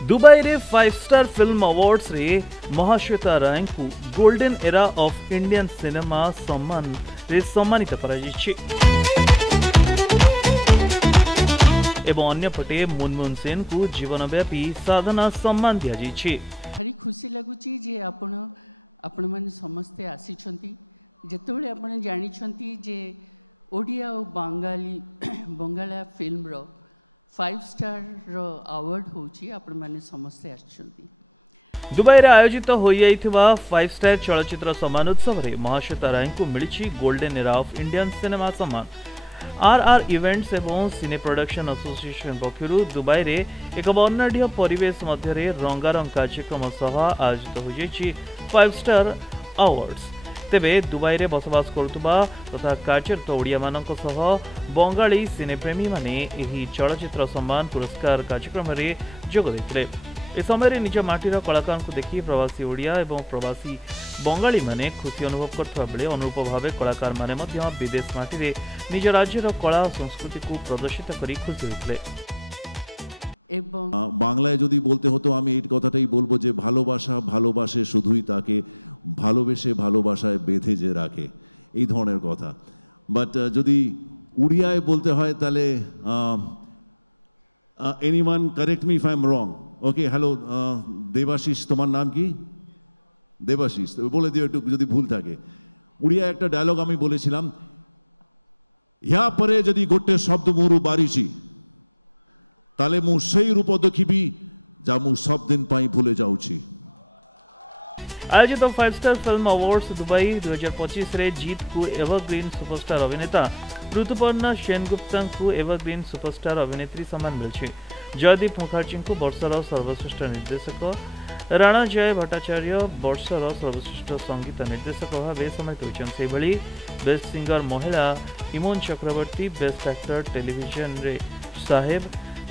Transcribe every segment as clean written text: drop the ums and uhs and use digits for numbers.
Dubai रे 5 star film awards रे महाश्वेता राय को golden era of Indian cinema सम्मान रे सम्मानित करा जायछि एवं अन्यपटे मुनमुन सेन को जीवनव्यापी साधना सम्मान दिया जायछि। भारी खुशी लगुची जे आपण माने समस्ते आसीछंती जेतेबेले आपण जानिछंती जे ओडिया और बंगाला फिल्म रो 5 स्टार रो अवार्ड होची आपण माने समस्ते आछंती। दुबई रे आयोजित होई जाइथिबा 5 स्टार चलचित्र सम्मान उत्सव रे महाश्वेता राय को मिलिछि golden era of Indian cinema सम्मान। आरआर इवेंट्स एवं सिने प्रोडक्शन एसोसिएशन पक्षरु दुबई रे एक वर्णाढ्य परिवेश मध्य रे रंगारंग कार्यक्रम सह आयोजित हो जाइछि 5 स्टार अवार्ड्स। तेबे दुबई रे बसवास करुवा तथा कार्यरत ओडिया मानक सह बंगाली सिनेप्रेमी माने एही चलचित्र सम्मान पुरस्कार कार्यक्रम रे जोग दैथिले। ए समय निज माटीर कलाकार को देखि प्रवासी ओडिया एवं प्रवासी बंगाली माने खुशी अनुभव करथबा बेले अनुरूप भावे कलाकार माने मध्य विदेश माटी रे निज राज्यर कला और संस्कृति को प्रदर्शित करी खुशी होइथिले। बांगलाय यदि बोलते हो तो आमी एई कथाटाई बोलबो जे भालोबासा भालोबासे शुधुई ताके भालोबेसे भालोबासाय बेधे जे राखे এই ধরনের কথা। বাট যদি উড়িয়ায় বলতে হয় তাহলে anyone correct me if I am wrong. Okay, hello Debashis, তোমার নাম কি? দেবাশিস, বলে দিও একটু যদি ভুল থাকে। উড়িয়া একটা ডায়লগ আমি বলেছিলাম, ইয়া পরে যদি গোটে শব্দ মোরু বাড়িছি তাহলে মু সেই রূপ দেখিবি যা মু সব দিন পাই ভুলে যাউছি। आयोजित 5 स्टार फिल्म अवार्ड्स दुबई 2025 रे जीत को एवरग्रीन सुपरस्टार अभिनेता ऋतुपर्णा सेनगुप्ता को एवरग्रीन सुपरस्टार अभिनेत्री सम्मान मिलछि। जयदीप मुखर्जी को वर्षर सर्वश्रेष्ठ निर्देशक, राणा जय भट्टाचार्य वर्षर सर्वश्रेष्ठ संगीत निर्देशक भाव सम्मानित होइछन। से भली बेस्ट सिंगर महिला इमोन चक्रवर्ती, बेस्ट एक्टर टेलीविजन रे साहेब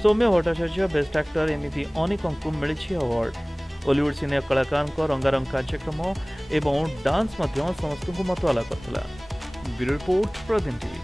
सौम्य भट्टाचार्य, बेस्ट एक्टर एमिति अनेक मिली अवार्ड। बॉलीवुड सिने कलाकार रंगारंग कार्यक्रम एवं डांस समस्त को मतवाला करथिला। Bureau report, Pradeep TV.